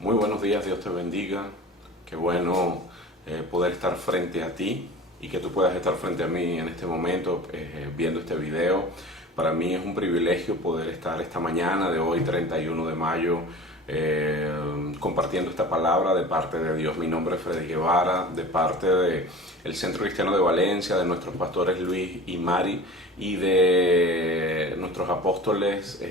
Muy buenos días, Dios te bendiga. Qué bueno poder estar frente a ti y que tú puedas estar frente a mí en este momento viendo este video. Para mí es un privilegio poder estar esta mañana de hoy, 31 de mayo, compartiendo esta palabra de parte de Dios. Mi nombre es Freddy Guevara, de parte del Centro Cristiano de Valencia, de nuestros pastores Luis y Mari y de nuestros apóstoles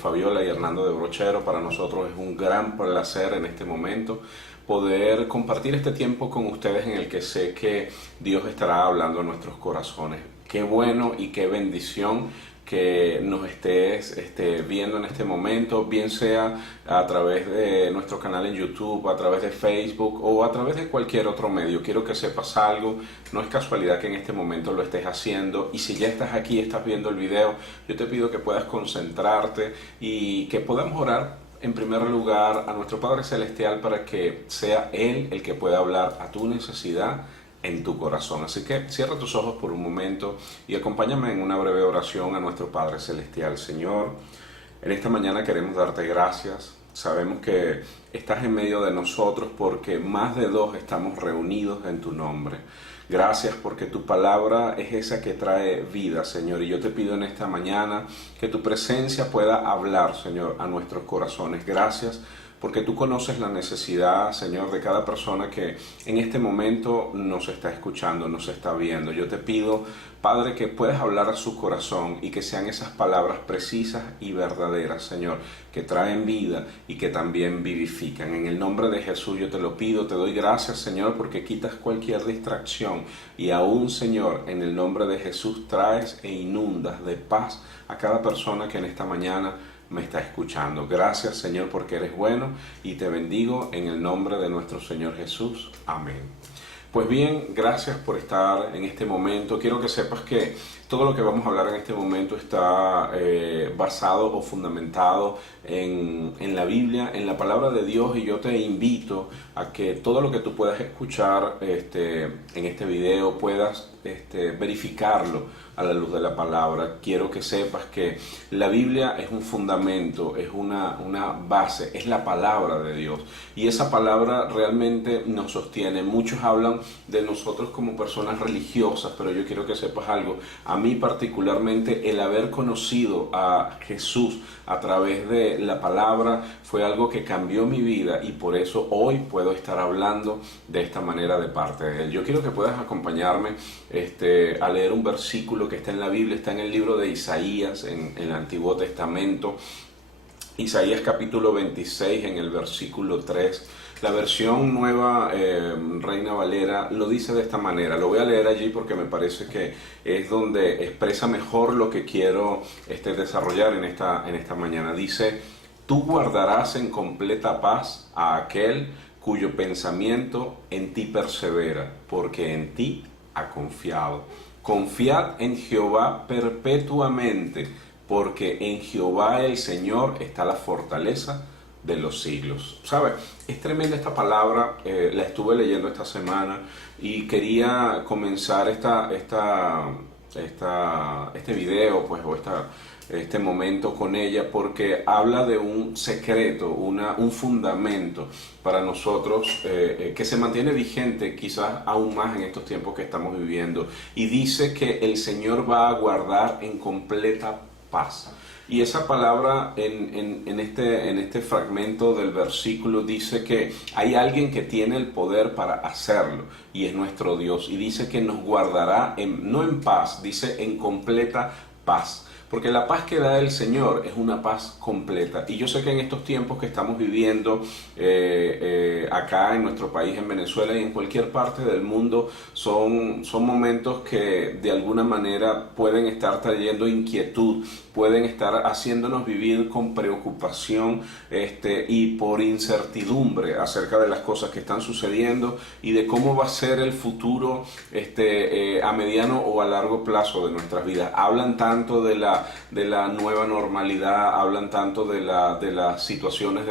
Fabiola y Hernando de Brochero. Para nosotros es un gran placer en este momento poder compartir este tiempo con ustedes en el que sé que Dios estará hablando a nuestros corazones. Qué bueno y qué bendición que nos estés viendo en este momento, bien sea a través de nuestro canal en YouTube, a través de Facebook o a través de cualquier otro medio. Quiero que sepas algo, no es casualidad que en este momento lo estés haciendo, y si ya estás aquí, estás viendo el video, yo te pido que puedas concentrarte y que podamos orar en primer lugar a nuestro Padre Celestial para que sea Él el que pueda hablar a tu necesidad en tu corazón. Así que cierra tus ojos por un momento y acompáñame en una breve oración a nuestro Padre Celestial. Señor, en esta mañana queremos darte gracias. Sabemos que estás en medio de nosotros porque más de dos estamos reunidos en tu nombre. Gracias porque tu palabra es esa que trae vida, Señor. Y yo te pido en esta mañana que tu presencia pueda hablar, Señor, a nuestros corazones. Gracias porque tú conoces la necesidad, Señor, de cada persona que en este momento nos está escuchando, nos está viendo. Yo te pido, Padre, que puedas hablar a su corazón y que sean esas palabras precisas y verdaderas, Señor, que traen vida y que también vivifican. En el nombre de Jesús yo te lo pido, te doy gracias, Señor, porque quitas cualquier distracción y aún, Señor, en el nombre de Jesús traes e inundas de paz a cada persona que en esta mañana me está escuchando. Gracias, Señor, porque eres bueno, y te bendigo en el nombre de nuestro Señor Jesús. Amén. Pues bien, gracias por estar en este momento. Quiero que sepas que todo lo que vamos a hablar en este momento está basado o fundamentado en la Biblia, en la palabra de Dios, y yo te invito a que todo lo que tú puedas escuchar en este video puedas verificarlo a la luz de la palabra. Quiero que sepas que la Biblia es un fundamento, es una base, es la palabra de Dios, y esa palabra realmente nos sostiene. Muchos hablan de nosotros como personas religiosas, pero yo quiero que sepas algo. A mí particularmente el haber conocido a Jesús a través de la palabra fue algo que cambió mi vida, y por eso hoy puedo estar hablando de esta manera de parte de Él. Yo quiero que puedas acompañarme a leer un versículo que está en la Biblia, está en el libro de Isaías, en el Antiguo Testamento. Isaías capítulo 26, en el versículo 3. La versión nueva Reina Valera lo dice de esta manera. Lo voy a leer allí porque me parece que es donde expresa mejor lo que quiero desarrollar en esta mañana. Dice: tú guardarás en completa paz a aquel cuyo pensamiento en ti persevera, porque en ti ha confiado. Confiad en Jehová perpetuamente, porque en Jehová el Señor está la fortaleza de los siglos. ¿Sabe? Es tremenda esta palabra, la estuve leyendo esta semana y quería comenzar este video, pues, o este momento con ella, porque habla de un secreto, un fundamento para nosotros que se mantiene vigente quizás aún más en estos tiempos que estamos viviendo, y dice que el Señor va a guardar en completa paz. Y esa palabra en este fragmento del versículo dice que hay alguien que tiene el poder para hacerlo, y es nuestro Dios, y dice que nos guardará no en paz, dice en completa paz. Porque la paz que da el Señor es una paz completa. Y yo sé que en estos tiempos que estamos viviendo acá en nuestro país, en Venezuela y en cualquier parte del mundo, son momentos que de alguna manera pueden estar trayendo inquietud, pueden estar haciéndonos vivir con preocupación y por incertidumbre acerca de las cosas que están sucediendo y de cómo va a ser el futuro a mediano o a largo plazo de nuestras vidas. Hablan tanto de la de la nueva normalidad, hablan tanto de las situaciones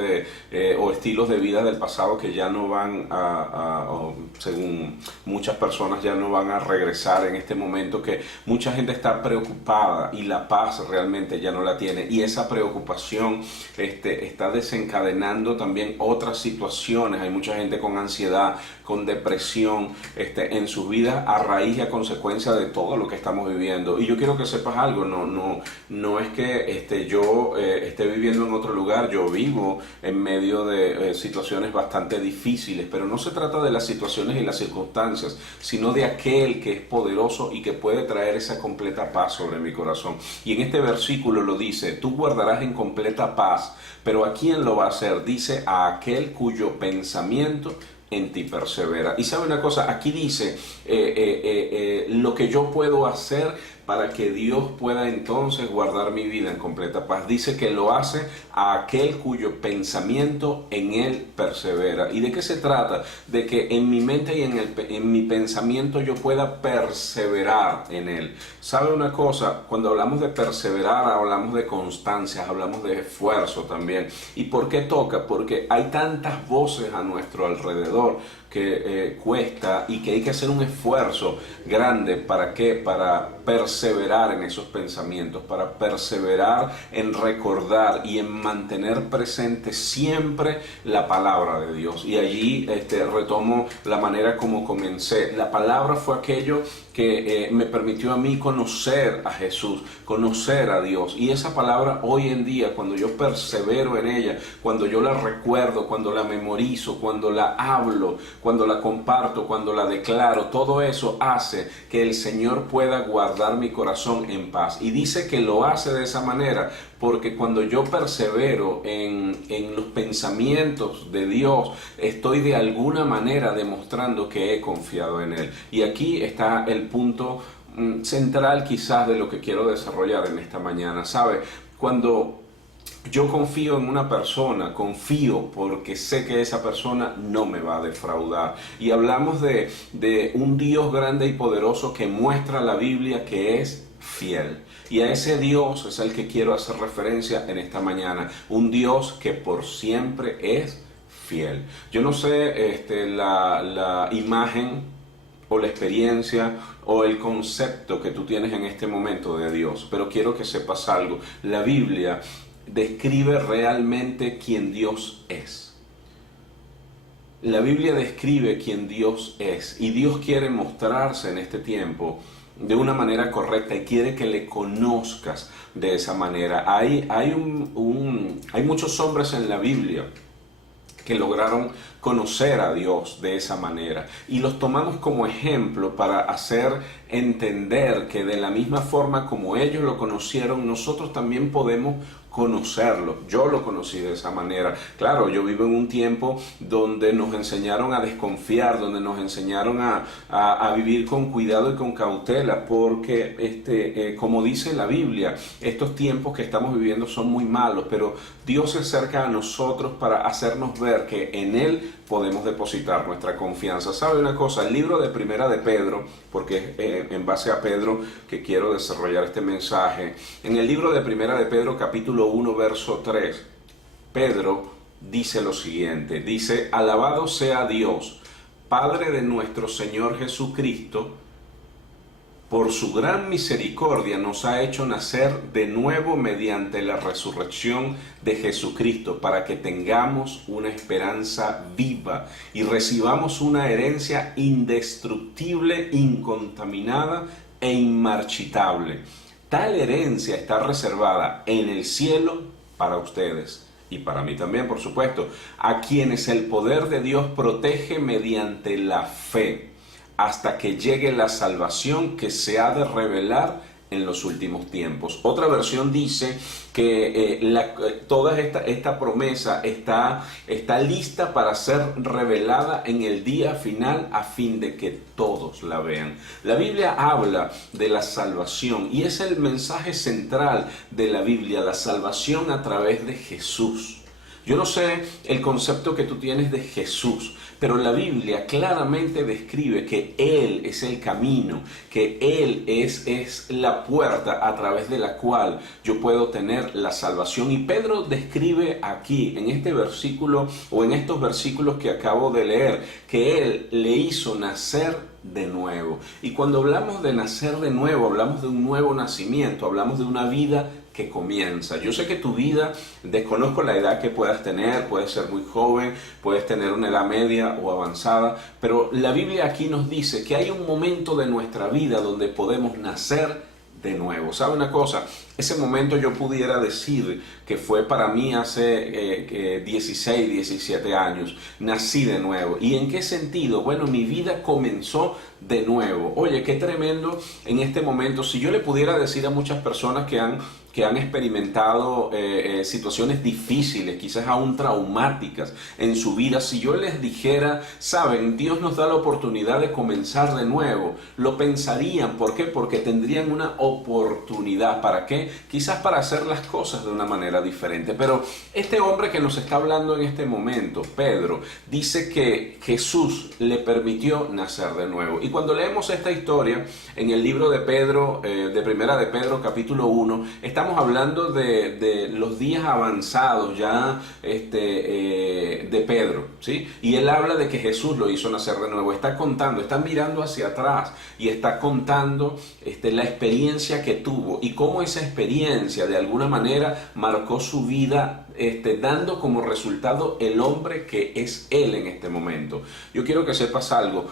o estilos de vida del pasado que ya no van o según muchas personas, ya no van a regresar en este momento, que mucha gente está preocupada y la paz realmente ya no la tiene, y esa preocupación está desencadenando también otras situaciones. Hay mucha gente con ansiedad, con depresión en sus vidas a raíz y a consecuencia de todo lo que estamos viviendo. Y yo quiero que sepas algo, no es que yo esté viviendo en otro lugar. Yo vivo en medio de situaciones bastante difíciles, pero no se trata de las situaciones y las circunstancias, sino de aquel que es poderoso y que puede traer esa completa paz sobre mi corazón. Y en este versículo lo dice: tú guardarás en completa paz. Pero ¿a quién lo va a hacer? Dice: a aquel cuyo pensamiento en ti persevera. Y sabe una cosa, aquí dice lo que yo puedo hacer para que Dios pueda entonces guardar mi vida en completa paz. Dice que lo hace a aquel cuyo pensamiento en él persevera. ¿Y de qué se trata? De que en mi mente y en mi pensamiento yo pueda perseverar en él. ¿Sabe una cosa? Cuando hablamos de perseverar, hablamos de constancia, hablamos de esfuerzo también. ¿Y por qué toca? Porque hay tantas voces a nuestro alrededor que cuesta, y que hay que hacer un esfuerzo grande. ¿Para qué? Para perseverar en esos pensamientos, para perseverar en recordar y en mantener presente siempre la palabra de Dios. Y allí retomo la manera como comencé. La palabra fue aquello que me permitió a mí conocer a Jesús, conocer a Dios. Y esa palabra hoy en día, cuando yo persevero en ella, cuando yo la recuerdo, cuando la memorizo, cuando la hablo, cuando la comparto, cuando la declaro, todo eso hace que el Señor pueda guardar mi corazón en paz. Y dice que lo hace de esa manera porque cuando yo persevero en los pensamientos de Dios, estoy de alguna manera demostrando que he confiado en Él. Y aquí está el punto central quizás de lo que quiero desarrollar en esta mañana. ¿Sabe? Cuando yo confío en una persona, confío porque sé que esa persona no me va a defraudar. Y hablamos de un Dios grande y poderoso que muestra la Biblia que es fiel. Y a ese Dios es el que quiero hacer referencia en esta mañana. Un Dios que por siempre es fiel. Yo no sé la imagen o la experiencia o el concepto que tú tienes en este momento de Dios, pero quiero que sepas algo. La Biblia describe realmente quién Dios es. La Biblia describe quién Dios es, y Dios quiere mostrarse en este tiempo de una manera correcta y quiere que le conozcas de esa manera. Hay muchos hombres en la Biblia que lograron conocer a Dios de esa manera, y los tomamos como ejemplo para hacer entender que de la misma forma como ellos lo conocieron, nosotros también podemos conocerlo. Yo lo conocí de esa manera. Claro, yo vivo en un tiempo donde nos enseñaron a desconfiar, donde nos enseñaron a vivir con cuidado y con cautela, porque como dice la Biblia, estos tiempos que estamos viviendo son muy malos, pero Dios se acerca a nosotros para hacernos ver que en Él podemos depositar nuestra confianza. ¿Sabe una cosa? El libro de Primera de Pedro, porque es en base a Pedro que quiero desarrollar este mensaje. En el libro de Primera de Pedro, capítulo 1, verso 3, Pedro dice lo siguiente, dice: alabado sea Dios, Padre de nuestro Señor Jesucristo, por su gran misericordia nos ha hecho nacer de nuevo mediante la resurrección de Jesucristo, para que tengamos una esperanza viva y recibamos una herencia indestructible, incontaminada e inmarchitable. Tal herencia está reservada en el cielo para ustedes, y para mí también, por supuesto, a quienes el poder de Dios protege mediante la fe, hasta que llegue la salvación que se ha de revelar en los últimos tiempos. Otra versión dice que toda esta promesa está lista para ser revelada en el día final, a fin de que todos la vean. La Biblia habla de la salvación, y es el mensaje central de la Biblia, la salvación a través de Jesús. Yo no sé el concepto que tú tienes de Jesús, pero la Biblia claramente describe que Él es el camino, que Él es la puerta a través de la cual yo puedo tener la salvación. Y Pedro describe aquí, en este versículo o en estos versículos que acabo de leer, que Él le hizo nacer de nuevo. Y cuando hablamos de nacer de nuevo, hablamos de un nuevo nacimiento, hablamos de una vida que comienza. Yo sé que tu vida, desconozco la edad que puedas tener, puedes ser muy joven, puedes tener una edad media o avanzada, pero la Biblia aquí nos dice que hay un momento de nuestra vida donde podemos nacer de nuevo. ¿Sabe una cosa? Ese momento yo pudiera decir que fue para mí hace 16, 17 años. Nací de nuevo. ¿Y en qué sentido? Bueno, mi vida comenzó de nuevo. Oye, qué tremendo en este momento. Si yo le pudiera decir a muchas personas que han experimentado situaciones difíciles, quizás aún traumáticas en su vida, si yo les dijera, saben, Dios nos da la oportunidad de comenzar de nuevo, lo pensarían. ¿Por qué? Porque tendrían una oportunidad. ¿Para qué? Quizás para hacer las cosas de una manera diferente. Pero este hombre que nos está hablando en este momento, Pedro, dice que Jesús le permitió nacer de nuevo. Y cuando leemos esta historia en el libro de Pedro, de Primera de Pedro, capítulo 1, estamos hablando de los días avanzados ya de Pedro, ¿sí? Y él habla de que Jesús lo hizo nacer de nuevo. Está contando, está mirando hacia atrás y está contando la experiencia que tuvo y cómo esa experiencia de alguna manera marcó su vida, dando como resultado el hombre que es él en este momento. Yo quiero que sepas algo,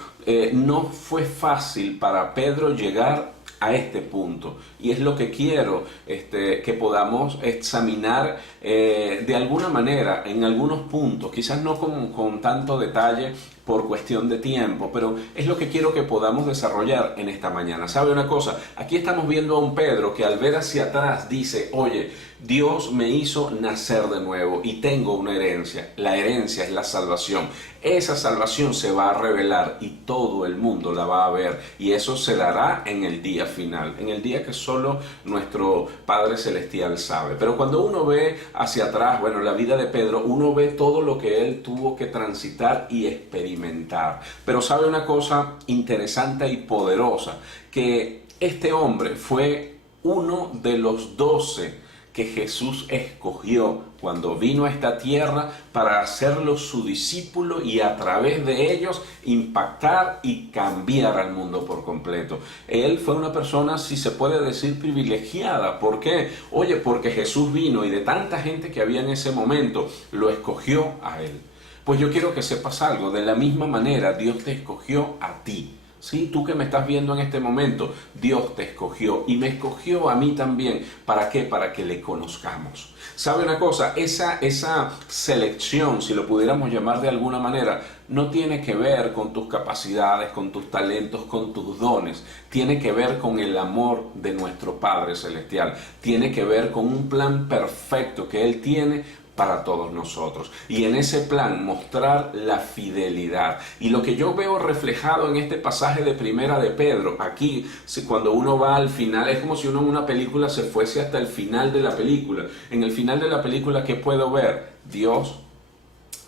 no fue fácil para Pedro llegar a este punto, y es lo que quiero que podamos examinar de alguna manera en algunos puntos, quizás no con tanto detalle por cuestión de tiempo, pero es lo que quiero que podamos desarrollar en esta mañana. ¿Sabe una cosa? Aquí estamos viendo a un Pedro que al ver hacia atrás dice, oye, Dios me hizo nacer de nuevo y tengo una herencia. La herencia es la salvación. Esa salvación se va a revelar y todo el mundo la va a ver, y eso se dará en el día final, en el día que solo nuestro Padre Celestial sabe. Pero cuando uno ve hacia atrás, bueno, la vida de Pedro, uno ve todo lo que él tuvo que transitar y experimentar. Pero sabe una cosa interesante y poderosa, que este hombre fue uno de los 12 que Jesús escogió cuando vino a esta tierra para hacerlos su discípulo y a través de ellos impactar y cambiar al mundo por completo. Él fue una persona, si se puede decir, privilegiada. ¿Por qué? Oye, porque Jesús vino y de tanta gente que había en ese momento, lo escogió a él. Pues yo quiero que sepas algo, de la misma manera Dios te escogió a ti. Sí, tú que me estás viendo en este momento, Dios te escogió y me escogió a mí también. ¿Para qué? Para que le conozcamos. ¿Sabe una cosa? Esa selección, si lo pudiéramos llamar de alguna manera, no tiene que ver con tus capacidades, con tus talentos, con tus dones. Tiene que ver con el amor de nuestro Padre Celestial. Tiene que ver con un plan perfecto que Él tiene para todos nosotros, y en ese plan mostrar la fidelidad. Y lo que yo veo reflejado en este pasaje de Primera de Pedro, aquí cuando uno va al final, es como si uno en una película se fuese hasta el final de la película. En el final de la película, ¿qué puedo ver? Dios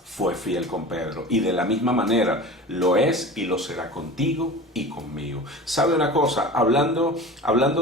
fue fiel con Pedro, y de la misma manera lo es y lo será contigo y conmigo. ¿Sabe una cosa? Hablando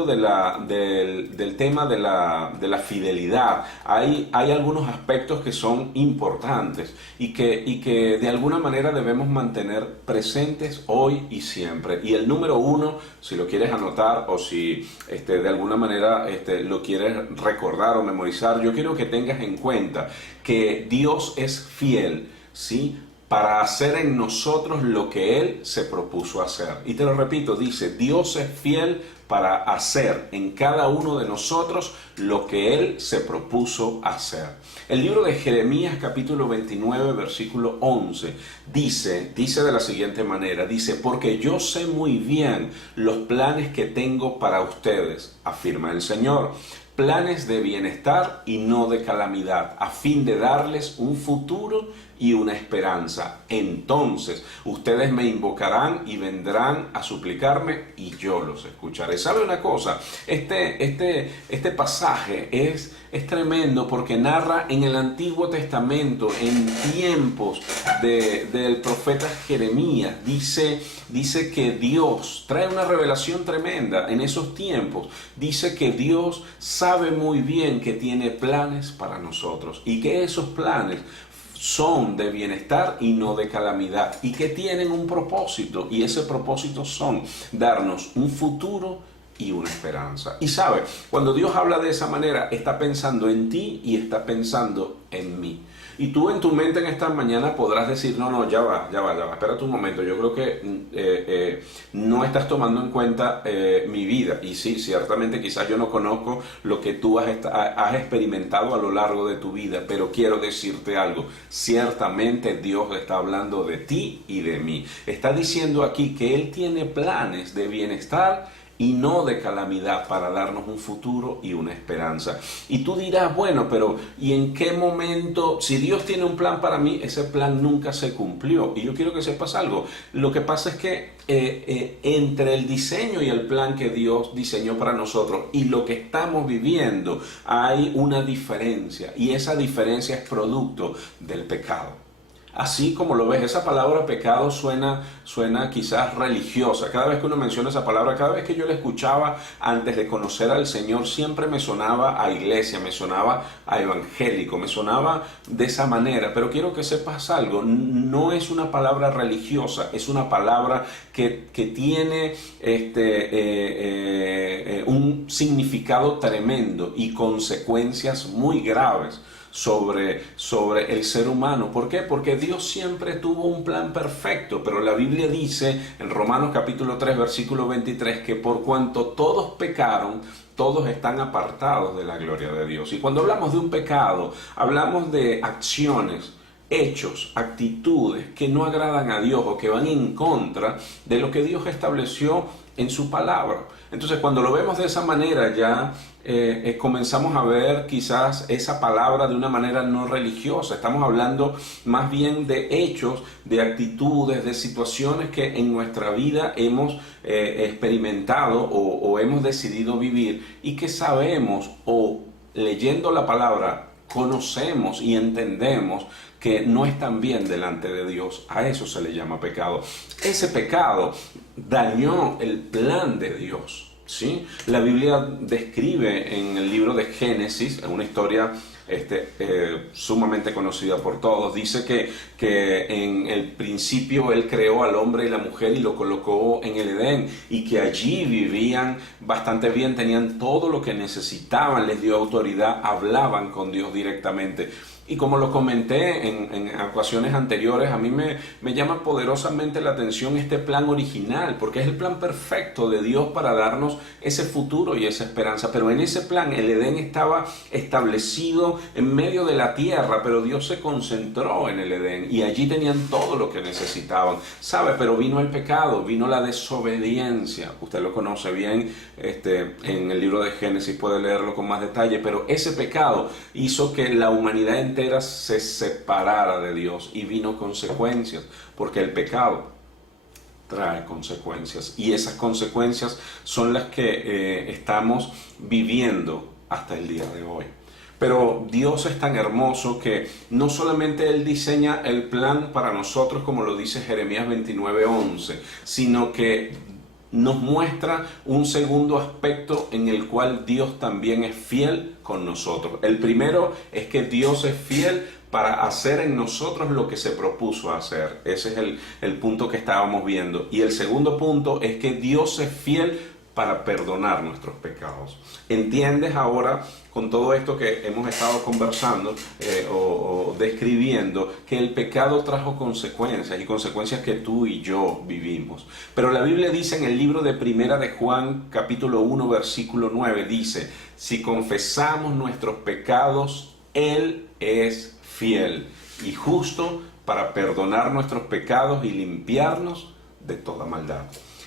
del tema de la fidelidad, hay algunos aspectos que son importantes y que de alguna manera debemos mantener presentes hoy y siempre. Y el número uno, si lo quieres anotar o si de alguna manera lo quieres recordar o memorizar, yo quiero que tengas en cuenta que Dios es fiel, ¿sí?, para hacer en nosotros lo que Él se propuso hacer. Y te lo repito, dice, Dios es fiel para hacer en cada uno de nosotros lo que Él se propuso hacer. El libro de Jeremías, capítulo 29, versículo 11, dice de la siguiente manera, dice, porque yo sé muy bien los planes que tengo para ustedes, afirma el Señor, planes de bienestar y no de calamidad, a fin de darles un futuro y una esperanza. Entonces ustedes me invocarán y vendrán a suplicarme y yo los escucharé. ¿Sabe una cosa? Este pasaje es tremendo porque narra en el Antiguo Testamento, en tiempos del profeta Jeremías. Dice que Dios trae una revelación tremenda en esos tiempos. Dice que Dios sabe muy bien que tiene planes para nosotros y que esos planes son de bienestar y no de calamidad, y que tienen un propósito, y ese propósito son darnos un futuro y una esperanza. Y sabe, cuando Dios habla de esa manera, está pensando en ti y está pensando en mí. Y tú en tu mente en esta mañana podrás decir, no, ya va, espérate un momento, yo creo que no estás tomando en cuenta mi vida. Y sí, ciertamente quizás yo no conozco lo que tú has experimentado a lo largo de tu vida, pero quiero decirte algo, ciertamente Dios está hablando de ti y de mí. Está diciendo aquí que Él tiene planes de bienestar y no de calamidad, para darnos un futuro y una esperanza. Y tú dirás, bueno, pero ¿y en qué momento? Si Dios tiene un plan para mí, ese plan nunca se cumplió. Y yo quiero que sepas algo. Lo que pasa es que entre el diseño y el plan que Dios diseñó para nosotros y lo que estamos viviendo, hay una diferencia. Y esa diferencia es producto del pecado. Así como lo ves, esa palabra pecado suena quizás religiosa. Cada vez que uno menciona esa palabra, cada vez que yo la escuchaba antes de conocer al Señor, siempre me sonaba a iglesia, me sonaba a evangélico, me sonaba de esa manera. Pero quiero que sepas algo, no es una palabra religiosa, es una palabra que tiene un significado tremendo y consecuencias muy graves sobre el ser humano. ¿Por qué? Porque Dios siempre tuvo un plan perfecto, pero la Biblia dice en Romanos capítulo 3 versículo 23 que por cuanto todos pecaron, todos están apartados de la gloria de Dios. Y cuando hablamos de un pecado, hablamos de acciones, hechos, actitudes que no agradan a Dios o que van en contra de lo que Dios estableció en su palabra. Entonces, cuando lo vemos de esa manera, ya comenzamos a ver quizás esa palabra de una manera no religiosa. Estamos hablando más bien de hechos, de actitudes, de situaciones que en nuestra vida hemos experimentado o hemos decidido vivir y que sabemos, o leyendo la palabra conocemos y entendemos que no están bien delante de Dios. A eso se le llama pecado. Ese pecado dañó el plan de Dios, ¿sí? La Biblia describe en el libro de Génesis, una historia sumamente conocida por todos. Dice que en el principio Él creó al hombre y la mujer y lo colocó en el Edén, y que allí vivían bastante bien, tenían todo lo que necesitaban, les dio autoridad, hablaban con Dios directamente. Y como lo comenté en ocasiones anteriores, a mí me llama poderosamente la atención este plan original, porque es el plan perfecto de Dios para darnos ese futuro y esa esperanza. Pero en ese plan el Edén estaba establecido en medio de la tierra, pero Dios se concentró en el Edén y allí tenían todo lo que necesitaban. ¿Sabe? Pero vino el pecado, vino la desobediencia. Usted lo conoce bien, en el libro de Génesis puede leerlo con más detalle, pero ese pecado hizo que la humanidad entera se separara de Dios y vino consecuencias, porque el pecado trae consecuencias y esas consecuencias son las que estamos viviendo hasta el día de hoy. Pero Dios es tan hermoso que no solamente Él diseña el plan para nosotros, como lo dice Jeremías 29:11, sino que nos muestra un segundo aspecto en el cual Dios también es fiel con nosotros. El primero es que Dios es fiel para hacer en nosotros lo que se propuso hacer. Ese es el punto que estábamos viendo. Y el segundo punto es que Dios es fiel para perdonar nuestros pecados. ¿Entiendes ahora, con todo esto que hemos estado conversando o describiendo, que el pecado trajo consecuencias, y consecuencias que tú y yo vivimos? Pero la Biblia dice en el libro de Primera de Juan, capítulo 1, versículo 9, dice: si confesamos nuestros pecados, Él es fiel y justo para perdonar nuestros pecados y limpiarnos de toda maldad.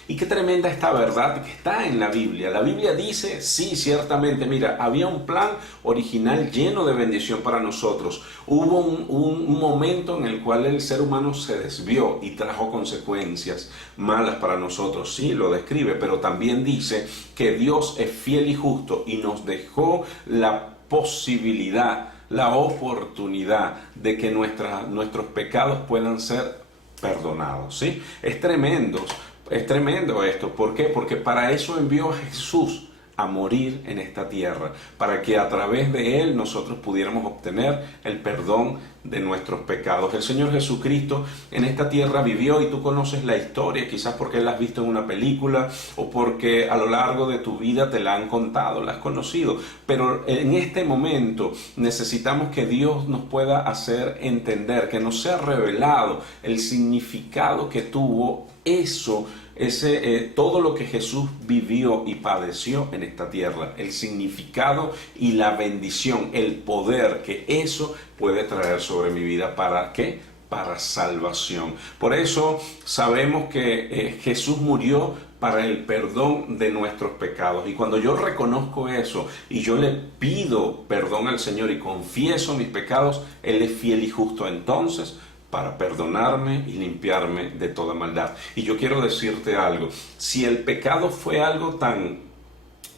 Y qué tremenda esta verdad que está en la Biblia. La Biblia dice, sí, ciertamente, mira, había un plan original lleno de bendición para nosotros. Hubo un momento en el cual el ser humano se desvió y trajo consecuencias malas para nosotros. Sí, lo describe, pero también dice que Dios es fiel y justo y nos dejó la posibilidad, la oportunidad de que nuestros pecados puedan ser perdonados. ¿Sí? Es tremendo esto. ¿Por qué? Porque para eso envió a Jesús a morir en esta tierra, para que a través de Él nosotros pudiéramos obtener el perdón de nuestros pecados. El Señor Jesucristo en esta tierra vivió, y tú conoces la historia, quizás porque la has visto en una película o porque a lo largo de tu vida te la han contado, la has conocido, pero en este momento necesitamos que Dios nos pueda hacer entender, que nos sea revelado el significado que tuvo todo lo que Jesús vivió y padeció en esta tierra, el significado y la bendición, el poder que eso puede traer sobre mi vida. ¿Para qué? Para salvación. Por eso sabemos que Jesús murió para el perdón de nuestros pecados. Y cuando yo reconozco eso y yo le pido perdón al Señor y confieso mis pecados, Él es fiel y justo entonces para perdonarme y limpiarme de toda maldad. Y yo quiero decirte algo, si el pecado fue algo tan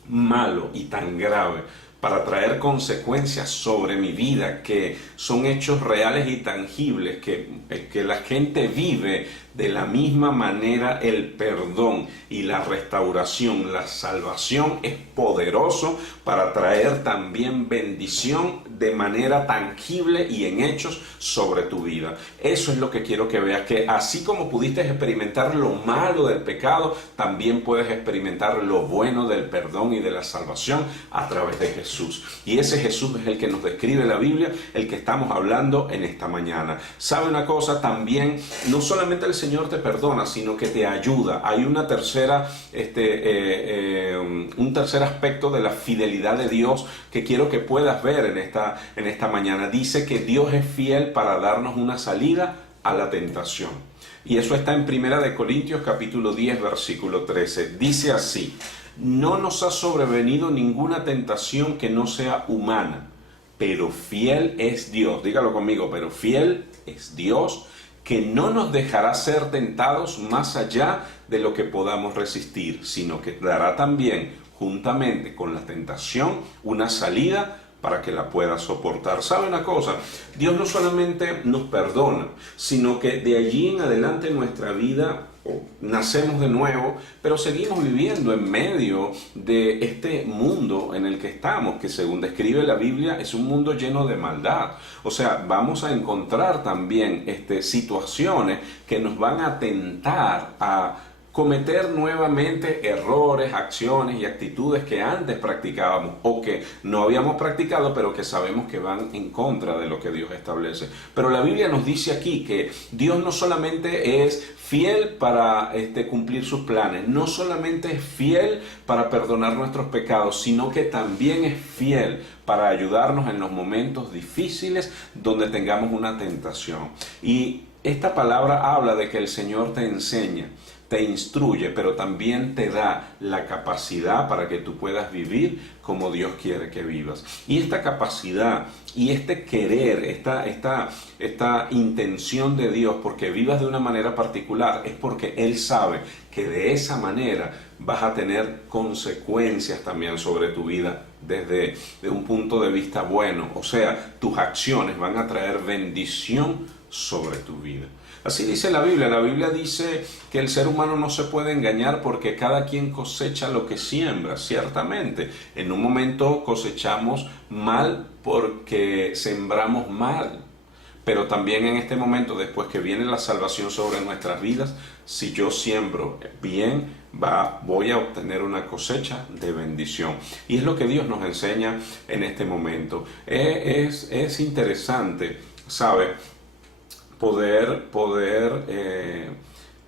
malo y tan grave para traer consecuencias sobre mi vida, que son hechos reales y tangibles, que la gente vive de la misma manera, el perdón y la restauración, la salvación es poderoso para traer también bendición de manera tangible y en hechos sobre tu vida. Eso es lo que quiero que veas, que así como pudiste experimentar lo malo del pecado, también puedes experimentar lo bueno del perdón y de la salvación a través de Jesús. Y ese Jesús es el que nos describe la Biblia, el que estamos hablando en esta mañana. ¿Sabe una cosa? También, no solamente el Señor te perdona, sino que te ayuda. Hay una tercera, un tercer aspecto de la fidelidad de Dios que quiero que puedas ver en esta mañana. Dice que Dios es fiel para darnos una salida a la tentación. Y eso está en 1 Corintios capítulo 10, versículo 13. Dice así: no nos ha sobrevenido ninguna tentación que no sea humana, pero fiel es Dios. Dígalo conmigo, pero fiel es Dios, que no nos dejará ser tentados más allá de lo que podamos resistir, sino que dará también, juntamente con la tentación, una salida para que la pueda soportar. ¿Sabe una cosa? Dios no solamente nos perdona, sino que de allí en adelante en nuestra vida nacemos de nuevo, pero seguimos viviendo en medio de este mundo en el que estamos, que según describe la Biblia es un mundo lleno de maldad. O sea, vamos a encontrar también situaciones que nos van a tentar a cometer nuevamente errores, acciones y actitudes que antes practicábamos o que no habíamos practicado, pero que sabemos que van en contra de lo que Dios establece. Pero la Biblia nos dice aquí que Dios no solamente es fiel para cumplir sus planes, no solamente es fiel para perdonar nuestros pecados, sino que también es fiel para ayudarnos en los momentos difíciles donde tengamos una tentación. Y esta palabra habla de que el Señor te enseña, te instruye, pero también te da la capacidad para que tú puedas vivir como Dios quiere que vivas. Y esta capacidad y este querer, esta intención de Dios porque vivas de una manera particular, es porque Él sabe que de esa manera vas a tener consecuencias también sobre tu vida desde un punto de vista bueno. O sea, tus acciones van a traer bendición sobre tu vida. Así dice la Biblia dice que el ser humano no se puede engañar porque cada quien cosecha lo que siembra, ciertamente. En un momento cosechamos mal porque sembramos mal, pero también en este momento, después que viene la salvación sobre nuestras vidas, si yo siembro bien, voy a obtener una cosecha de bendición. Y es lo que Dios nos enseña en este momento. Es interesante, ¿sabe? Poder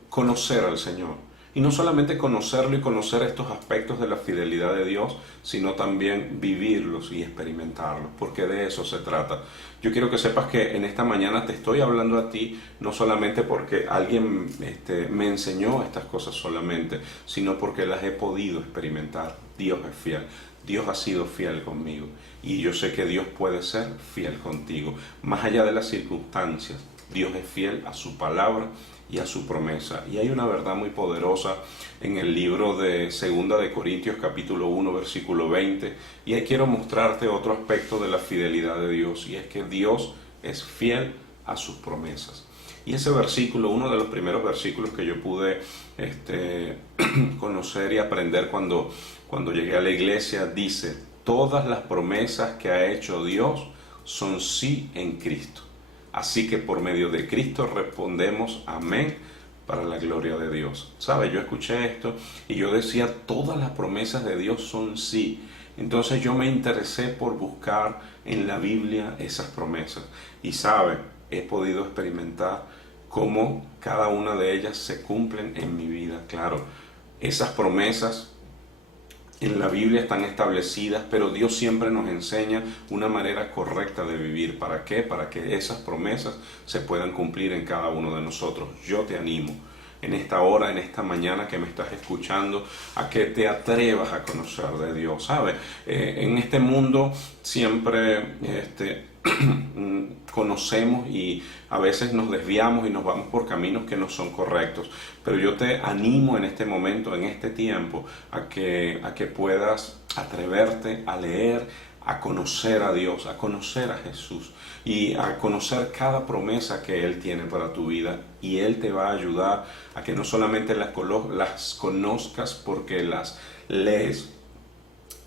conocer al Señor. Y no solamente conocerlo y conocer estos aspectos de la fidelidad de Dios, sino también vivirlos y experimentarlos, porque de eso se trata. Yo quiero que sepas que en esta mañana te estoy hablando a ti, no solamente porque alguien me enseñó estas cosas solamente, sino porque las he podido experimentar. Dios es fiel. Dios ha sido fiel conmigo y yo sé que Dios puede ser fiel contigo. Más allá de las circunstancias, Dios es fiel a su palabra y a su promesa. Y hay una verdad muy poderosa en el libro de Segunda de Corintios capítulo 1 versículo 20, y ahí quiero mostrarte otro aspecto de la fidelidad de Dios, y es que Dios es fiel a sus promesas. Y ese versículo, uno de los primeros versículos que yo pude conocer y aprender cuando llegué a la iglesia, dice: todas las promesas que ha hecho Dios son sí en Cristo. Así que por medio de Cristo respondemos amén para la gloria de Dios. ¿Sabe? Yo escuché esto y yo decía, todas las promesas de Dios son sí. Entonces yo me interesé por buscar en la Biblia esas promesas. Y sabe, he podido experimentar cómo cada una de ellas se cumplen en mi vida. Claro, esas promesas en la Biblia están establecidas, pero Dios siempre nos enseña una manera correcta de vivir. ¿Para qué? Para que esas promesas se puedan cumplir en cada uno de nosotros. Yo te animo en esta hora, en esta mañana que me estás escuchando, a que te atrevas a conocer de Dios. ¿Sabes? En este mundo siempre conocemos y a veces nos desviamos y nos vamos por caminos que no son correctos, pero yo te animo en este momento, en este tiempo, a que puedas atreverte a leer, a conocer a Dios, a conocer a Jesús y a conocer cada promesa que Él tiene para tu vida, y Él te va a ayudar a que no solamente las conozcas porque las lees,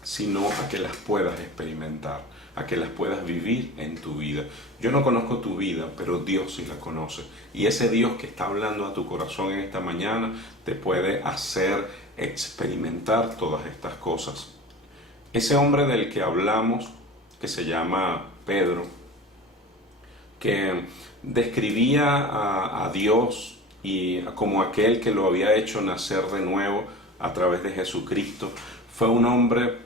sino a que las puedas experimentar, a que las puedas vivir en tu vida. Yo no conozco tu vida, pero Dios sí la conoce. Y ese Dios que está hablando a tu corazón en esta mañana te puede hacer experimentar todas estas cosas. Ese hombre del que hablamos, que se llama Pedro, que describía a Dios y como aquel que lo había hecho nacer de nuevo a través de Jesucristo, fue un hombre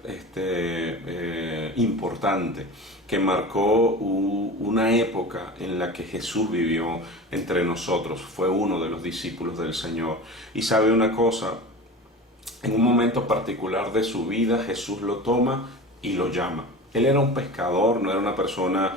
importante que marcó una época en la que Jesús vivió entre nosotros. Fue uno de los discípulos del Señor. Y sabe una cosa, en un momento particular de su vida Jesús lo toma y lo llama. Él era un pescador, no era una persona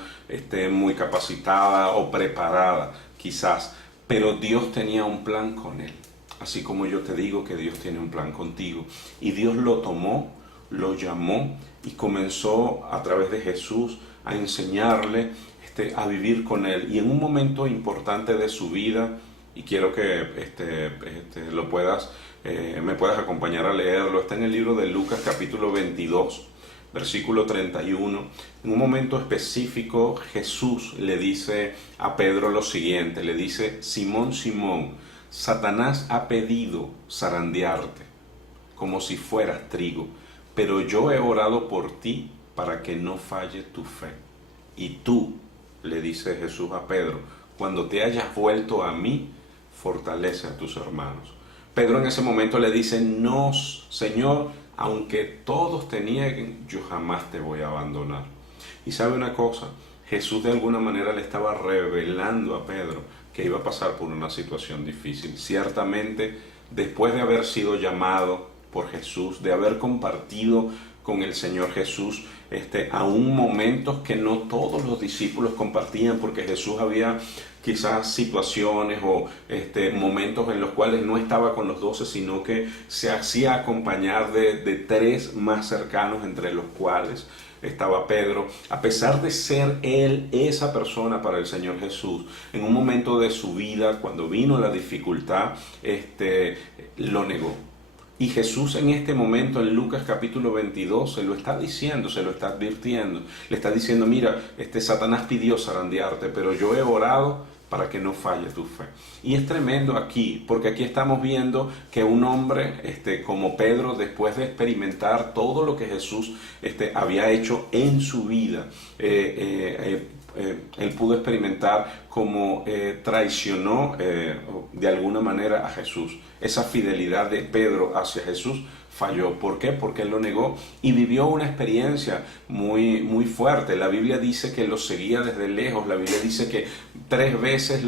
muy capacitada o preparada, quizás, pero Dios tenía un plan con él. Así como yo te digo que Dios tiene un plan contigo. Y Dios lo tomó, lo llamó y comenzó a través de Jesús a enseñarle a vivir con Él. Y en un momento importante de su vida, y quiero que lo puedas, me puedas acompañar a leerlo, está en el libro de Lucas capítulo 22, versículo 31. En un momento específico Jesús le dice a Pedro lo siguiente, le dice: Simón, Simón, Satanás ha pedido zarandearte como si fueras trigo, pero yo he orado por ti para que no falle tu fe. Y tú, le dice Jesús a Pedro, cuando te hayas vuelto a mí, fortalece a tus hermanos. Pedro en ese momento le dice: no, Señor, aunque todos te nieguen, yo jamás te voy a abandonar. Y sabe una cosa, Jesús de alguna manera le estaba revelando a Pedro que iba a pasar por una situación difícil. Ciertamente, después de haber sido llamado por Jesús, de haber compartido con el Señor Jesús, aún momentos que no todos los discípulos compartían, porque Jesús había quizás situaciones o momentos en los cuales no estaba con los 12, sino que se hacía acompañar de 3 más cercanos, entre los cuales estaba Pedro. A pesar de ser él esa persona para el Señor Jesús, en un momento de su vida, cuando vino la dificultad, lo negó. Y Jesús en este momento, en Lucas capítulo 22, se lo está diciendo, se lo está advirtiendo. Le está diciendo: mira, Satanás pidió zarandearte, pero yo he orado para que no falle tu fe. Y es tremendo aquí, porque aquí estamos viendo que un hombre como Pedro, después de experimentar todo lo que Jesús había hecho en su vida, él pudo experimentar cómo traicionó de alguna manera a Jesús. Esa fidelidad de Pedro hacia Jesús falló. ¿Por qué? Porque él lo negó y vivió una experiencia muy, muy fuerte. La Biblia dice que lo seguía desde lejos. La Biblia dice que 3 veces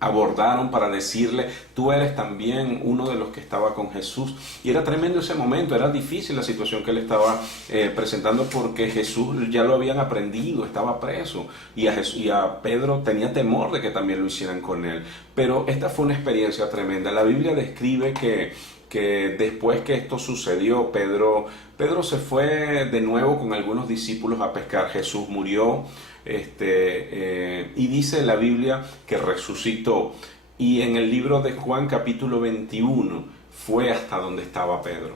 abordaron para decirle: tú eres también uno de los que estaba con Jesús. Y era tremendo ese momento, era difícil la situación que él estaba presentando, porque Jesús ya lo habían aprendido, estaba preso, y a Pedro tenía temor de que también lo hicieran con él. Pero esta fue una experiencia tremenda. La Biblia describe que después que esto sucedió, Pedro se fue de nuevo con algunos discípulos a pescar. Jesús murió, y dice la Biblia que resucitó. Y en el libro de Juan capítulo 21 fue hasta donde estaba Pedro,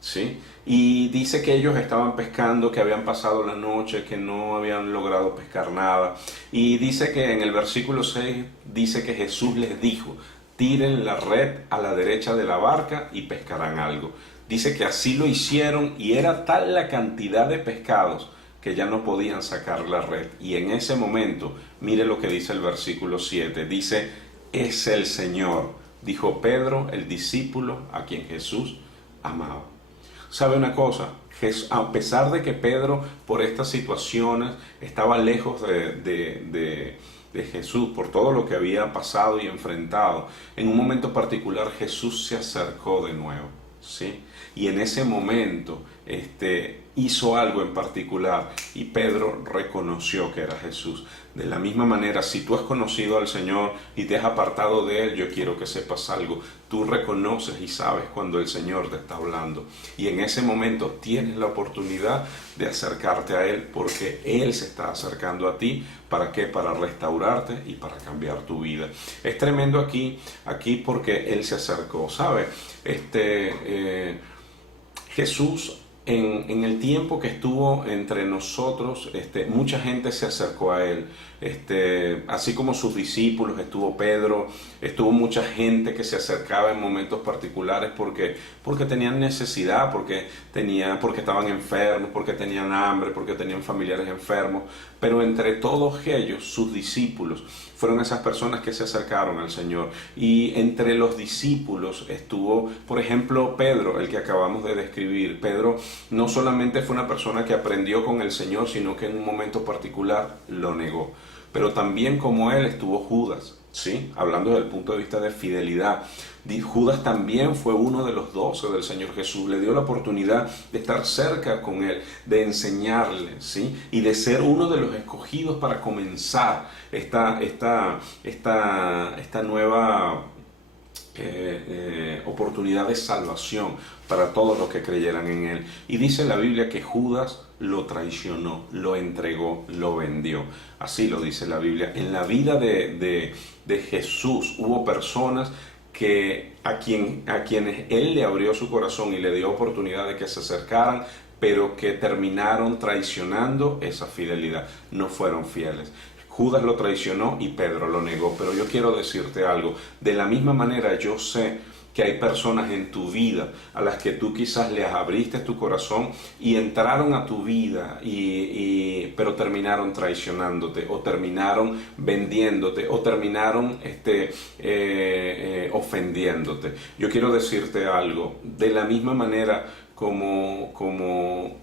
¿sí? Y dice que ellos estaban pescando, que habían pasado la noche, que no habían logrado pescar nada. Y dice que en el versículo 6 dice que Jesús les dijo: tiren la red a la derecha de la barca y pescarán algo. Dice que así lo hicieron, y era tal la cantidad de pescados que ya no podían sacar la red. Y en ese momento, mire lo que dice el versículo 7, dice: es el Señor, dijo Pedro, el discípulo a quien Jesús amaba. ¿Sabe una cosa? A pesar de que Pedro por estas situaciones estaba lejos de Jesús, por todo lo que había pasado y enfrentado, en un momento particular Jesús se acercó de nuevo, ¿sí? Y en ese momento hizo algo en particular, y Pedro reconoció que era Jesús. De la misma manera, si tú has conocido al Señor y te has apartado de Él, yo quiero que sepas algo. Tú reconoces y sabes cuando el Señor te está hablando, y en ese momento tienes la oportunidad de acercarte a Él, porque Él se está acercando a ti. ¿Para qué? Para restaurarte y para cambiar tu vida. Es tremendo aquí porque Él se acercó, ¿sabe? Jesús, en el tiempo que estuvo entre nosotros, mucha gente se acercó a Él, así como sus discípulos, estuvo Pedro, estuvo mucha gente que se acercaba en momentos particulares porque tenían necesidad, porque estaban enfermos, porque tenían hambre, porque tenían familiares enfermos. Pero entre todos ellos, sus discípulos fueron esas personas que se acercaron al Señor. Y entre los discípulos estuvo, por ejemplo, Pedro, el que acabamos de describir. Pedro no solamente fue una persona que aprendió con el Señor, sino que en un momento particular lo negó. Pero también, como él, estuvo Judas, ¿sí? Hablando desde el punto de vista de fidelidad. Judas también fue uno de los 12 del Señor Jesús. Le dio la oportunidad de estar cerca con Él, de enseñarle, ¿sí? Y de ser uno de los escogidos para comenzar esta nueva oportunidad de salvación para todos los que creyeran en Él. Y dice la Biblia que Judas lo traicionó, lo entregó, lo vendió. Así lo dice la Biblia. En la vida de Jesús hubo personas a quienes Él le abrió su corazón y le dio oportunidad de que se acercaran, pero que terminaron traicionando esa fidelidad. No fueron fieles. Judas lo traicionó y Pedro lo negó. Pero yo quiero decirte algo. De la misma manera, yo sé que hay personas en tu vida a las que tú quizás les abriste tu corazón y entraron a tu vida, pero terminaron traicionándote, o terminaron vendiéndote, o terminaron ofendiéndote. Yo quiero decirte algo. De la misma manera como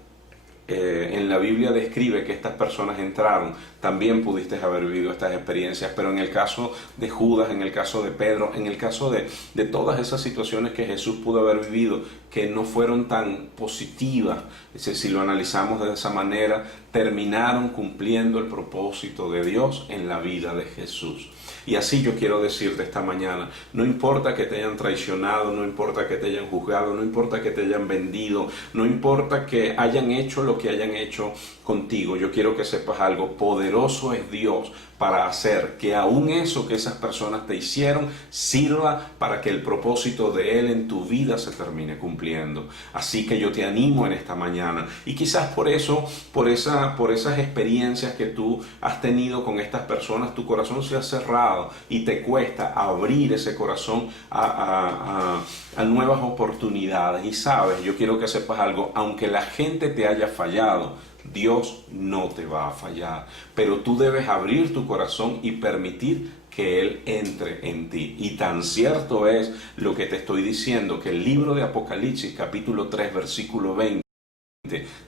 en la Biblia describe que estas personas entraron, también pudiste haber vivido estas experiencias. Pero en el caso de Judas, en el caso de Pedro, en el caso de todas esas situaciones que Jesús pudo haber vivido, que no fueron tan positivas, si lo analizamos de esa manera, terminaron cumpliendo el propósito de Dios en la vida de Jesús. Y así yo quiero decirte esta mañana: no importa que te hayan traicionado, no importa que te hayan juzgado, no importa que te hayan vendido, no importa que hayan hecho lo lo que hayan hecho contigo, yo quiero que sepas algo, poderoso es Dios para hacer que aún eso que esas personas te hicieron sirva para que el propósito de Él en tu vida se termine cumpliendo. Así que yo te animo en esta mañana, y quizás por eso, por esas experiencias que tú has tenido con estas personas, tu corazón se ha cerrado y te cuesta abrir ese corazón a nuevas oportunidades. Y sabes, yo quiero que sepas algo, aunque la gente te haya fallado, Dios no te va a fallar, pero tú debes abrir tu corazón y permitir que Él entre en ti. Y tan cierto es lo que te estoy diciendo, que el libro de Apocalipsis capítulo 3 versículo 20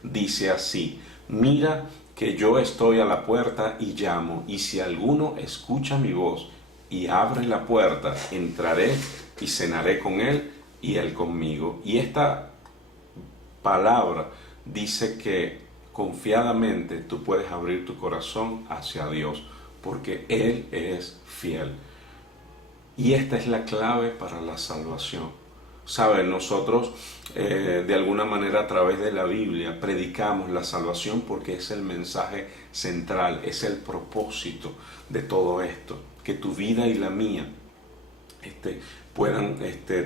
dice así: mira que yo estoy a la puerta y llamo, y si alguno escucha mi voz y abre la puerta, entraré y cenaré con él y él conmigo. Y esta palabra dice que confiadamente tú puedes abrir tu corazón hacia Dios, porque Él es fiel. Y esta es la clave para la salvación. Saben, nosotros de alguna manera a través de la Biblia predicamos la salvación porque es el mensaje central, es el propósito de todo esto, que tu vida y la mía puedan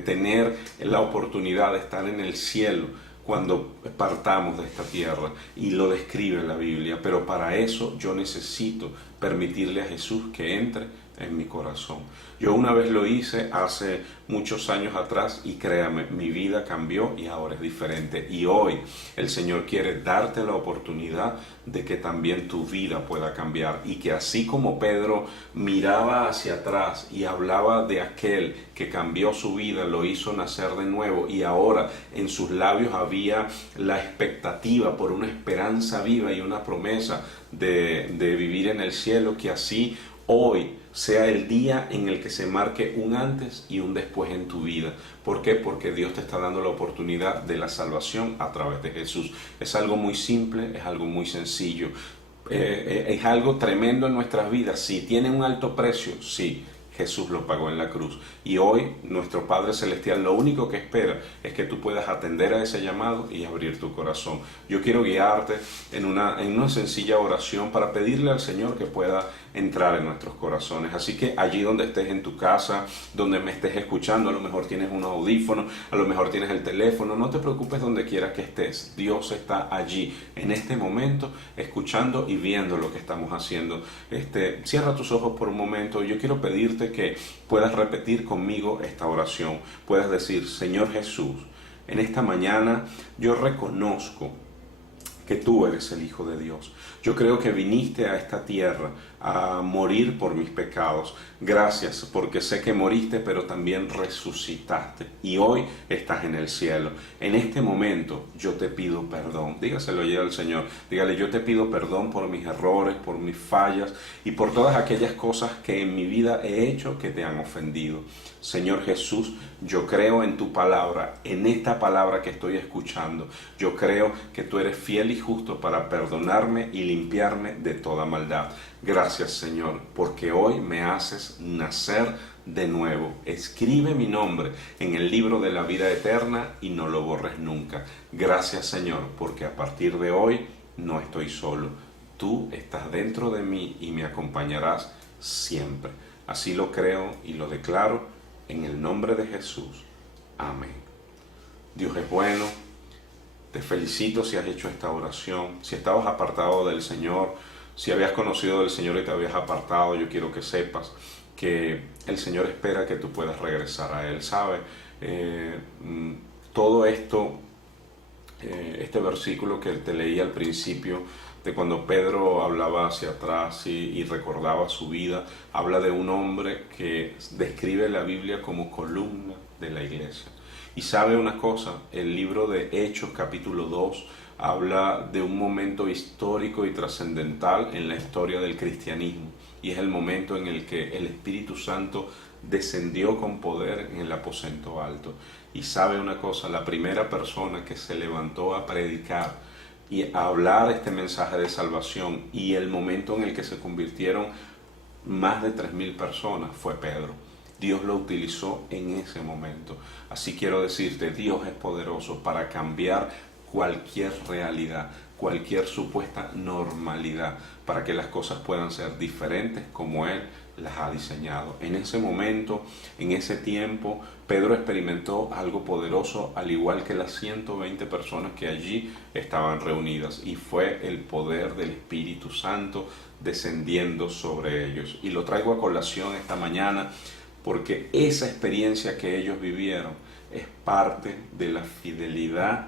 tener la oportunidad de estar en el cielo cuando partamos de esta tierra, y lo describe la Biblia. Pero para eso yo necesito permitirle a Jesús que entre en mi corazón. Yo una vez lo hice hace muchos años atrás, y créame, mi vida cambió y ahora es diferente. Y hoy el Señor quiere darte la oportunidad de que también tu vida pueda cambiar, y que así como Pedro miraba hacia atrás y hablaba de aquel que cambió su vida, lo hizo nacer de nuevo, y ahora en sus labios había la expectativa por una esperanza viva y una promesa de vivir en el cielo, que así hoy sea el día en el que se marque un antes y un después en tu vida. ¿Por qué? Porque Dios te está dando la oportunidad de la salvación a través de Jesús. Es algo muy simple, es algo muy sencillo. Es algo tremendo en nuestras vidas. Sí, tiene un alto precio, sí. Jesús lo pagó en la cruz. Y hoy nuestro Padre Celestial lo único que espera es que tú puedas atender a ese llamado y abrir tu corazón. Yo quiero guiarte en una sencilla oración para pedirle al Señor que pueda entrar en nuestros corazones. Así que allí donde estés, en tu casa, donde me estés escuchando, a lo mejor tienes un audífono, a lo mejor tienes el teléfono, no te preocupes, donde quiera que estés. Dios está allí en este momento escuchando y viendo lo que estamos haciendo. Cierra tus ojos por un momento. Yo quiero pedirte que puedas repetir conmigo esta oración. Puedas decir: Señor Jesús, en esta mañana yo reconozco que tú eres el Hijo de Dios. Yo creo que viniste a esta tierra a morir por mis pecados. Gracias, porque sé que moriste, pero también resucitaste, y hoy estás en el cielo. En este momento yo te pido perdón. Dígaselo ya al Señor. Dígale: yo te pido perdón por mis errores, por mis fallas y por todas aquellas cosas que en mi vida he hecho que te han ofendido. Señor Jesús, yo creo en tu palabra, en esta palabra que estoy escuchando. Yo creo que tú eres fiel y justo para perdonarme y limpiarme de toda maldad. Gracias, Señor, porque hoy me haces nacer de nuevo. Escribe mi nombre en el libro de la vida eterna y no lo borres nunca. Gracias, Señor, porque a partir de hoy no estoy solo. Tú estás dentro de mí y me acompañarás siempre. Así lo creo y lo declaro en el nombre de Jesús. Amén. Dios es bueno. Te felicito si has hecho esta oración. Si estabas apartado del Señor, si habías conocido del Señor y te habías apartado, yo quiero que sepas que el Señor espera que tú puedas regresar a Él. ¿Sabe? Todo esto, este versículo que te leí al principio, de cuando Pedro hablaba hacia atrás y recordaba su vida, habla de un hombre que describe la Biblia como columna de la iglesia. Y sabe una cosa, el libro de Hechos capítulo 2 habla de un momento histórico y trascendental en la historia del cristianismo, y es el momento en el que el Espíritu Santo descendió con poder en el aposento alto. Y sabe una cosa, la primera persona que se levantó a predicar y a hablar este mensaje de salvación, y el momento en el que se convirtieron más de 3.000 personas, fue Pedro. Dios lo utilizó en ese momento. Así quiero decirte, Dios es poderoso para cambiar cualquier realidad. cualquier supuesta normalidad para que las cosas puedan ser diferentes como Él las ha diseñado. En ese momento, en ese tiempo, Pedro experimentó algo poderoso, al igual que las 120 personas que allí estaban reunidas, y fue el poder del Espíritu Santo descendiendo sobre ellos. Y lo traigo a colación esta mañana porque esa experiencia que ellos vivieron es parte de la fidelidad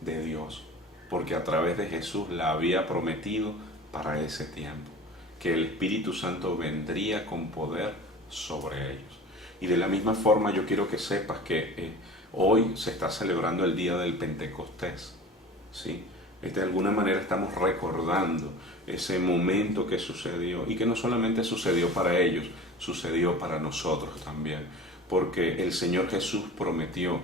de Dios, porque a través de Jesús la había prometido para ese tiempo, que el Espíritu Santo vendría con poder sobre ellos. Y de la misma forma yo quiero que sepas que hoy se está celebrando el día del Pentecostés, ¿sí? De alguna manera estamos recordando ese momento que sucedió, y que no solamente sucedió para ellos, sucedió para nosotros también, porque el Señor Jesús prometió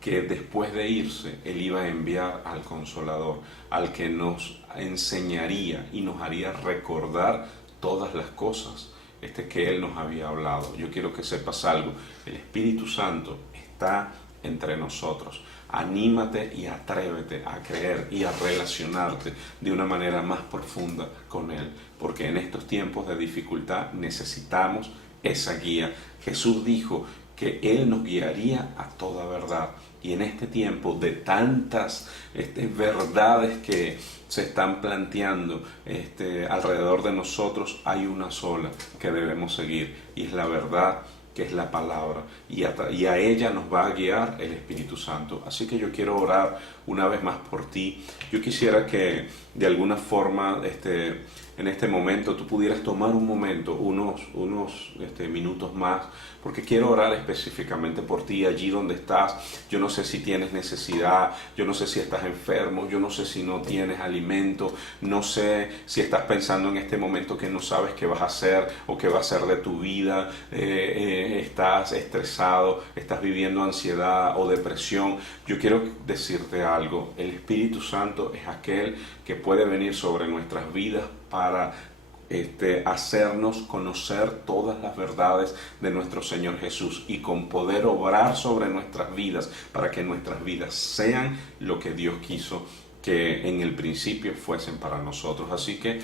que después de irse Él iba a enviar al Consolador, al que nos enseñaría y nos haría recordar todas las cosas que Él nos había hablado. Yo quiero que sepas algo: el Espíritu Santo está entre nosotros. Anímate y atrévete a creer y a relacionarte de una manera más profunda con Él, porque en estos tiempos de dificultad necesitamos esa guía. Jesús dijo que Él nos guiaría a toda verdad, y en este tiempo de tantas verdades que se están planteando alrededor de nosotros, hay una sola que debemos seguir, y es la verdad, que es la palabra, y a ella nos va a guiar el Espíritu Santo. Así que yo quiero orar una vez más por ti. Yo quisiera que de alguna forma en este momento tú pudieras tomar un momento, unos minutos más, porque quiero orar específicamente por ti allí donde estás. Yo no sé si tienes necesidad, yo no sé si estás enfermo, yo no sé si no tienes alimento, no sé si estás pensando en este momento que no sabes qué vas a hacer o qué va a ser de tu vida, estás estresado, estás viviendo ansiedad o depresión. Yo quiero decirte algo: el Espíritu Santo es aquel que puede venir sobre nuestras vidas para hacernos conocer todas las verdades de nuestro Señor Jesús, y con poder obrar sobre nuestras vidas para que nuestras vidas sean lo que Dios quiso que en el principio fuesen para nosotros. Así que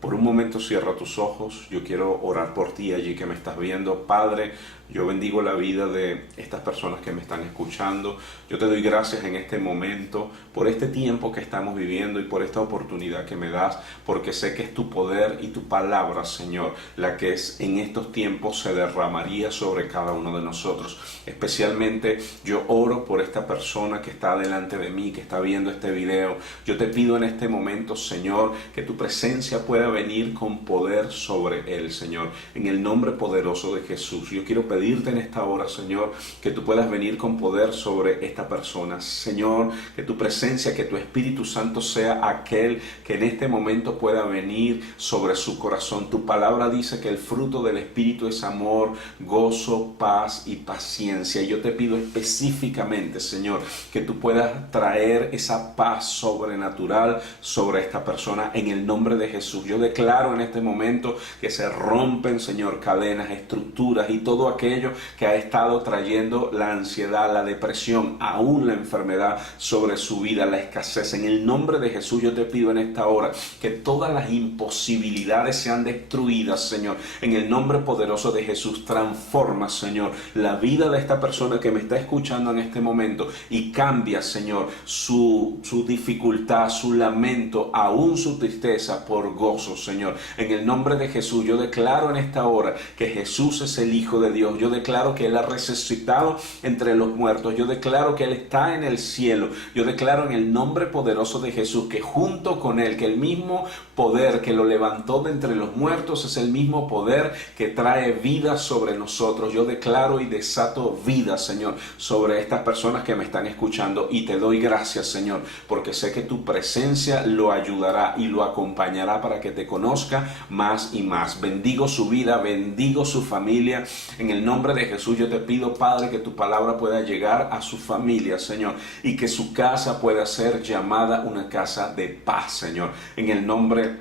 por un momento cierra tus ojos. Yo quiero orar por ti allí que me estás viendo. Padre, yo bendigo la vida de estas personas que me están escuchando. Yo te doy gracias en este momento por este tiempo que estamos viviendo y por esta oportunidad que me das, porque sé que es tu poder y tu palabra, Señor, la que en estos tiempos se derramaría sobre cada uno de nosotros. Especialmente yo oro por esta persona que está delante de mí, que está viendo este video. Yo te pido en este momento, Señor, que tu presencia pueda venir con poder sobre él, Señor. En el nombre poderoso de Jesús, yo quiero pedirte en esta hora, Señor, que tú puedas venir con poder sobre esta persona. Señor, que tu presencia, que tu Espíritu Santo sea aquel que en este momento pueda venir sobre su corazón. Tu palabra dice que el fruto del Espíritu es amor, gozo, paz y paciencia. Y yo te pido específicamente, Señor, que tú puedas traer esa paz sobrenatural sobre esta persona en el nombre de Jesús. Yo declaro en este momento que se rompen, Señor, cadenas, estructuras y todo aquello que ha estado trayendo la ansiedad, la depresión, aún la enfermedad sobre su vida, la escasez. En el nombre de Jesús yo te pido en esta hora que todas las imposibilidades sean destruidas, Señor. En el nombre poderoso de Jesús, transforma, Señor, la vida de esta persona que me está escuchando en este momento, y cambia, Señor, su dificultad, su lamento, aún su tristeza por gozo, Señor. En el nombre de Jesús yo declaro en esta hora que Jesús es el Hijo de Dios. Yo declaro que Él ha resucitado entre los muertos. Yo declaro que Él está en el cielo. Yo declaro en el nombre poderoso de Jesús que junto con Él, que el mismo poder que lo levantó de entre los muertos es el mismo poder que trae vida sobre nosotros. Yo declaro y desato vida, Señor, sobre estas personas que me están escuchando, y te doy gracias, Señor, porque sé que tu presencia lo ayudará y lo acompañará para que te conozca más y más. Bendigo su vida, bendigo su familia. En el nombre de Jesús yo te pido, Padre, que tu palabra pueda llegar a su familia, Señor, y que su casa pueda ser llamada una casa de paz, Señor. En el nombre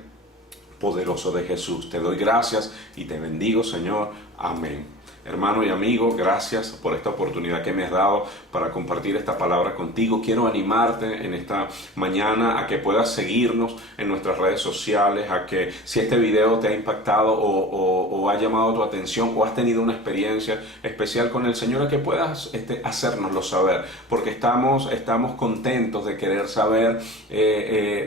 poderoso de Jesús te doy gracias y te bendigo, Señor. Amén. Hermano y amigo, gracias por esta oportunidad que me has dado para compartir esta palabra contigo. Quiero animarte en esta mañana a que puedas seguirnos en nuestras redes sociales, a que si este video te ha impactado o ha llamado tu atención o has tenido una experiencia especial con el Señor, a que puedas hacérnoslo saber, porque estamos contentos de querer saber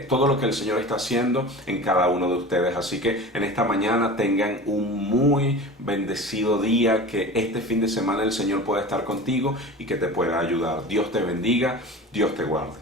todo lo que el Señor está haciendo en cada uno de ustedes. Así que en esta mañana tengan un muy bendecido día, que este fin de semana el Señor pueda estar contigo y que te pueda ayudar. Dios te bendiga, Dios te guarde.